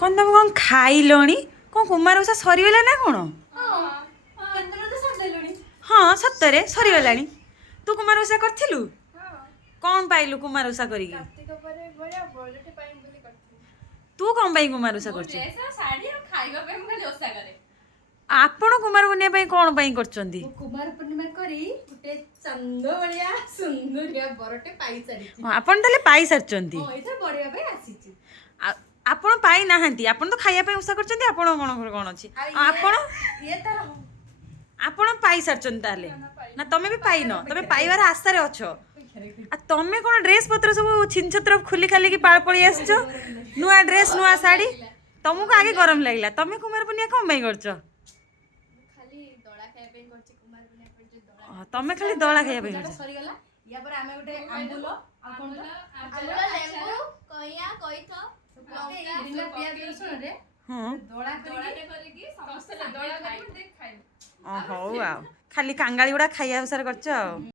कौन तुम कौन खाइलणी कौन कुमार ओषा सरीगला ना कौन हाँ सतरे सरीगलानी तू कुमार ओषा करथिलु कौन पाइलु कुमार ओषा करी तू कौन पाई कुमार ओषा करछु आपण कुमार पूर्णिमा पाई कौन पाई करचंदी कुमार पूर्णिमा करी गुटे चंद बलिया सुंदरिया बरटे पाई सारी आपण तले पाई सरचंदी इथे बढिया पे आसीची आपण पाई नाहंती आपण तो खाइया पे ओषा करचंदी आपण कोन अछि आपण ये तार आपण पाई सरचंदी ताले ना तमे भी पाई न तमे पाइबार आशा रे अछो आ तमे कोन ड्रेस पत्र सब छिन छत्र खुली खाली की पाळ पळी आछो नुआ ड्रेस नुआ साड़ी तुमको आगे गरम लागला तमे कुमार पूर्णिमा कम पाई करछो खाली दळा खाय पे करछि कुमार पूर्णिमा पे जे दळा तमे खाली दळा खाइया पे करछो सरी गला या पर आमे गुटे आंबुलो आंबुलो लेंबू कइया कइथ लंका बिना प्याज रसुन रे हां दळा करके समस्त दळा खाइ हौ आ खाली कांगाली गुड़ा खाइया अनुसार करछो